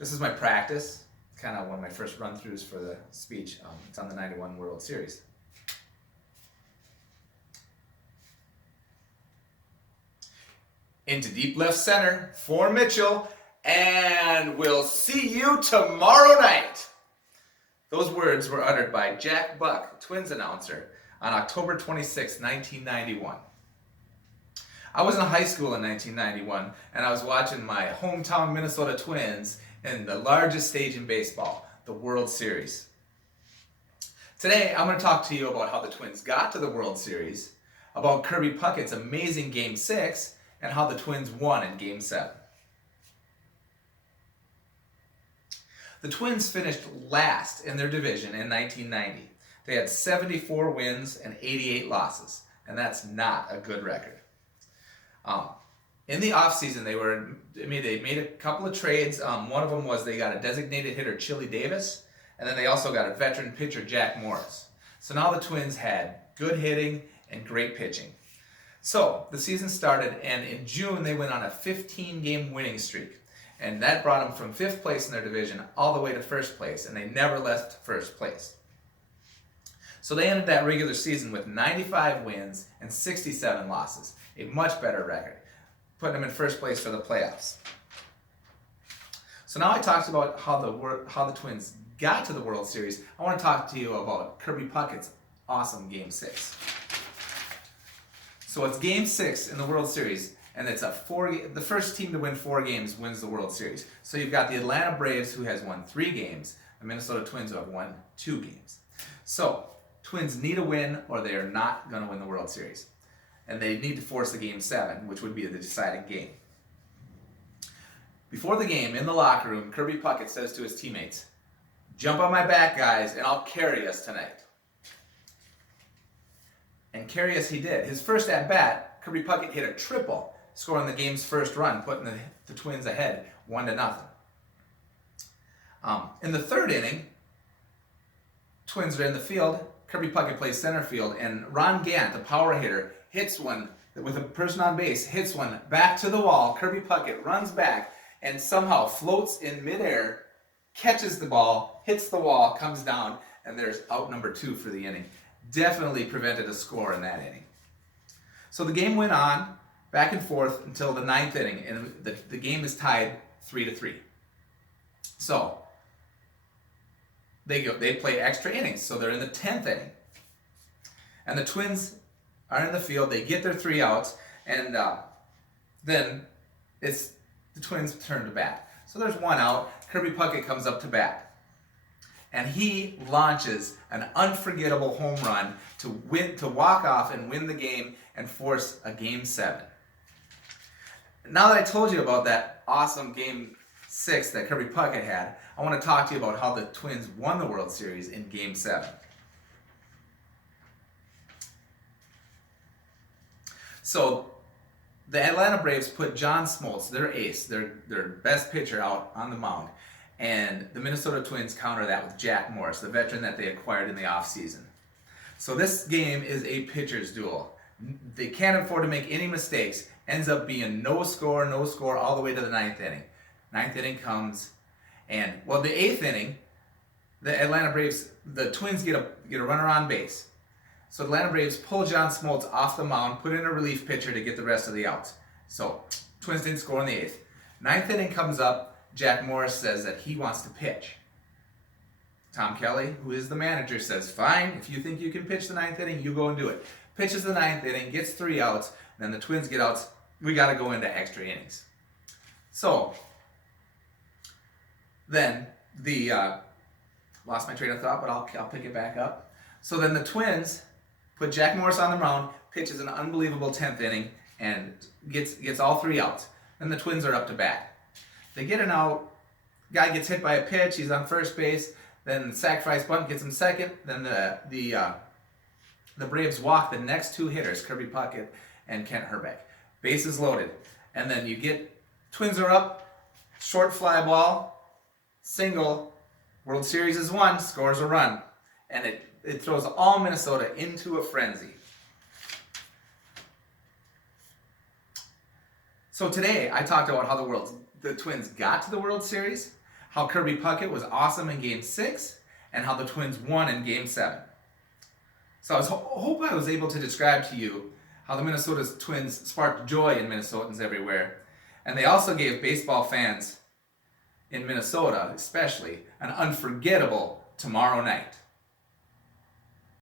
This is my practice, kind of one of my first run-throughs for the speech. It's on the 91 World Series. Into deep left center for Mitchell, and we'll see you tomorrow night. Those words were uttered by Jack Buck, Twins announcer, on October 26, 1991. I was in high school in 1991, and I was watching my hometown Minnesota Twins in the largest stage in baseball, the World Series. Today, I'm going to talk to you about how the Twins got to the World Series, about Kirby Puckett's amazing Game 6, and how the Twins won in Game 7. The Twins finished last in their division in 1990. They had 74 wins and 88 losses, and that's not a good record. In the offseason, they made a couple of trades. One of them was they got a designated hitter, Chili Davis, and then they also got a veteran pitcher, Jack Morris. So now the Twins had good hitting and great pitching. So the season started, and in June they went on a 15-game winning streak. And that brought them from 5th place in their division all the way to 1st place, and they never left 1st place. So they ended that regular season with 95 wins and 67 losses, a much better record, putting them in 1st place for the playoffs. So now I talked about how the Twins got to the World Series. I want to talk to you about Kirby Puckett's awesome Game 6. So it's Game 6 in the World Series, and it's the first team to win 4 games wins the World Series. So you've got the Atlanta Braves, who has won 3 games, the Minnesota Twins, who have won 2 games. So Twins need a win, or they are not going to win the World Series. And they need to force the Game 7, which would be the deciding game. Before the game, in the locker room, Kirby Puckett says to his teammates, "Jump on my back, guys, and I'll carry us tonight." And carry us he did. His first at-bat, Kirby Puckett hit a triple, scoring the game's first run, putting the Twins ahead 1-0. In the 3rd inning, Twins are in the field. Kirby Puckett plays center field, and Ron Gant, the power hitter, hits one with a person on base, hits one back to the wall. Kirby Puckett runs back and somehow floats in midair, catches the ball, hits the wall, comes down, and there's out number 2 for the inning. Definitely prevented a score in that inning. So the game went on back and forth until the 9th inning, and the game is tied 3-3. So they play extra innings, so they're in the 10th inning. And the Twins are in the field, they get their 3 outs, and then it's the Twins' turn to bat. So there's 1 out, Kirby Puckett comes up to bat. And he launches an unforgettable home run to walk off and win the game and force a Game 7. Now that I told you about that awesome Game 6 that Kirby Puckett had, I want to talk to you about how the Twins won the World Series in Game 7. So the Atlanta Braves put John Smoltz, their ace, their best pitcher, out on the mound. And the Minnesota Twins counter that with Jack Morris, the veteran that they acquired in the offseason. So this game is a pitcher's duel. They can't afford to make any mistakes. Ends up being no score all the way to the 9th inning. 9th inning comes, and the 8th inning, the Atlanta Braves, the Twins get a runner on base. So the Atlanta Braves pull John Smoltz off the mound, put in a relief pitcher to get the rest of the outs. So Twins didn't score in the 8th. 9th inning comes up. Jack Morris says that he wants to pitch. Tom Kelly, who is the manager, says, "Fine, if you think you can pitch the 9th inning, you go and do it." Pitches the 9th inning, gets 3 outs, then the Twins get outs. We got to go into extra innings. So then lost my train of thought, but I'll pick it back up. So then the Twins put Jack Morris on the mound, pitches an unbelievable 10th inning, and gets all 3 outs. Then the Twins are up to bat. They get an out, guy gets hit by a pitch, he's on first base, then the sacrifice bunt gets him second, then the Braves walk the next 2 hitters, Kirby Puckett and Kent Herbeck. Bases loaded. And then Twins are up, short fly ball, single, World Series is won, scores a run. And it throws all Minnesota into a frenzy. So today I talked about how the Twins got to the World Series. how Kirby Puckett was awesome in Game 6, and how the Twins won in Game 7. So I hope I was able to describe to you how the Minnesota Twins sparked joy in Minnesotans everywhere, and they also gave baseball fans in Minnesota, especially, an unforgettable tomorrow night.